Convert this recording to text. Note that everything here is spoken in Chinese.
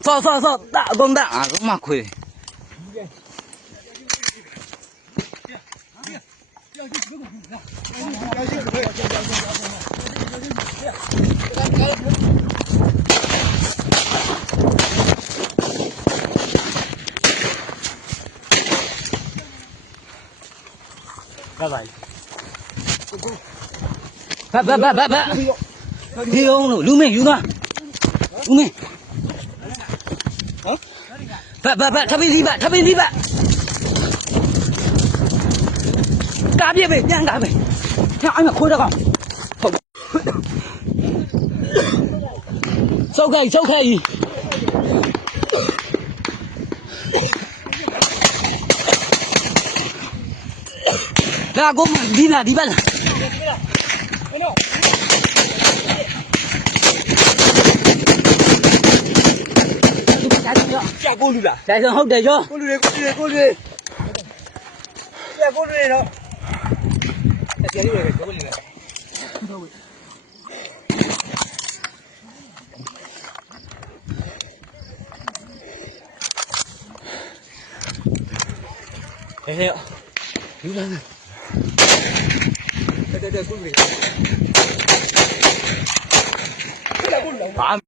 走走走，大光蛋啊，干嘛亏？拜拜。拜拜拜拜！别用了，刘妹，刘妹，刘妹。 ဟမ်ဘတ်ဘတ်ဘတ်ထပ်ပြီးစီးဘတ်ထပ်ပြီးစီးဘတ်ကားပြပဲပြန်ကားပဲညအဲ့မှာခွေးတော့ကောင်ဟုတ်စောက်ခိုက်စောက်ခိုက်ဒါကောမဒီလာဒီပါလား 下锅炉了， တိုင်ဆန်ဟုတ်တယ်ကျော် 锅炉嘞，锅炉嘞，锅炉嘞，下锅炉嘞喏。这里嘞，这里嘞。 ဟဲ့ဟဲ့ယူလာ 对对对，锅炉嘞。这锅炉。 ဘာ